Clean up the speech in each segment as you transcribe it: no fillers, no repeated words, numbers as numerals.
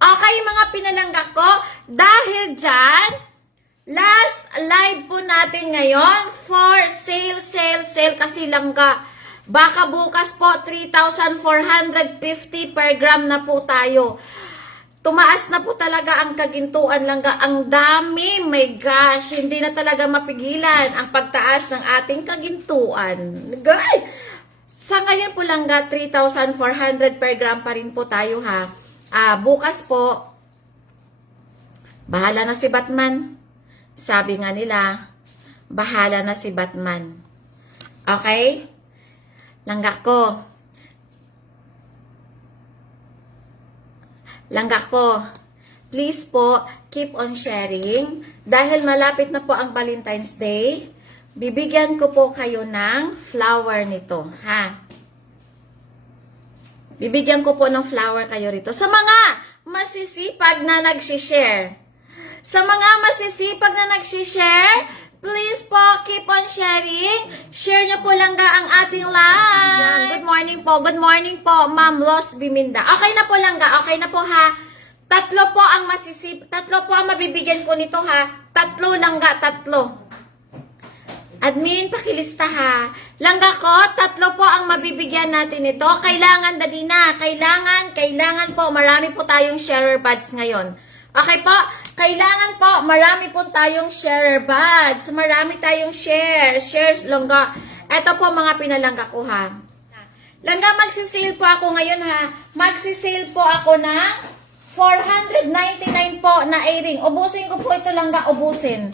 Okay, mga pinalangga ko, dahil dyan, last live po natin ngayon for sale kasi langga. Baka bukas po, 3,450 per gram na po tayo. Tumaas na po talaga ang kagintuan langga. Ang dami, my gosh, hindi na talaga mapigilan ang pagtaas ng ating kagintuan. Guys, sa ngayon po langga, 3,400 per gram pa rin po tayo ha. Bukas po, bahala na si Batman. Sabi nga nila, bahala na si Batman. Okay? Langga ko. Langga ko. Please po, keep on sharing. Dahil malapit na po ang Valentine's Day, bibigyan ko po kayo ng flower nito. Ha? Bibigyan ko po ng flower kayo rito. Sa mga masisipag na nagsishare. Sa mga masisipag na nagsishare, please po, keep on sharing. Share nyo po langga ang ating live. Good morning po. Good morning po, Ma'am Ros Biminda. Okay na po langga. Okay na po ha. Tatlo po ang tatlo po ang mabibigyan ko nito ha. Tatlo langga, tatlo. Admin, pakilista ha. Langga ko, tatlo po ang mabibigyan natin ito. Kailangan, dali na. Kailangan po. Marami po tayong sharer buds ngayon. Okay po? Kailangan po, marami po tayong sharer buds. Marami tayong shares, langga. Ito po mga pinalangga ko ha. Langga, magsisale po ako ngayon ha. Magsisale po ako ng 499 po na earring. Ubusin ko po ito langga, ubusin.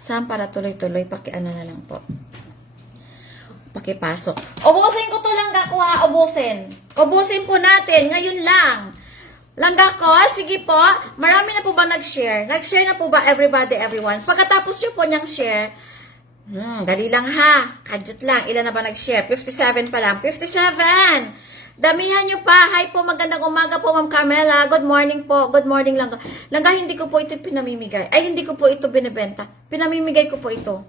Saan para tuloy-tuloy, pakiano na lang po. Pakipasok. Ubusin ko to langga ko ha, ubusin. Ubusin po natin, ngayon lang. Langga ko, sige po, marami na po ba nag-share? Nag-share na po ba everybody, everyone? Pagkatapos nyo po niyang share, dali lang ha, kadyot lang. Ilan na ba nag-share? 57 pa lang. 57! Damihan nyo pa. Hi po, magandang umaga po, Ma'am Carmela. Good morning po. Good morning, Langga. Langga, hindi ko po ito pinamimigay. Ay, hindi ko po ito binibenta. Pinamimigay ko po ito.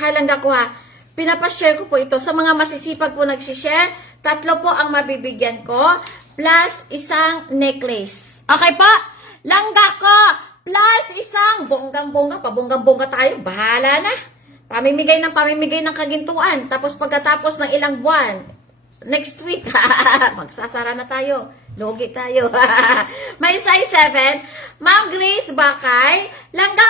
Ha, Langga ko ha. Pinapashare ko po ito. Sa mga masisipag po nagsishare, tatlo po ang mabibigyan ko, plus isang necklace. Okay po? Langga ko, plus isang bonggang-bongga. Pabonggang-bongga tayo. Bahala na. Pamimigay ng kagintuan. Tapos pagkatapos ng ilang buwan, next week, magsasara na tayo. Logi tayo. May size 7. Ma'am Grace Bakay, langga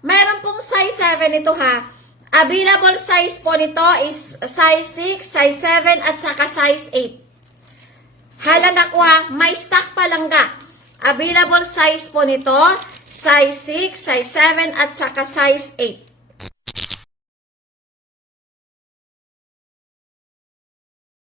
mayroon pong size 7 ito ha. Available size po nito is size 6, size 7, at saka size 8. Halangga ko ha, may stock pa langga. Available size po nito, size 6, size 7, at saka size 8.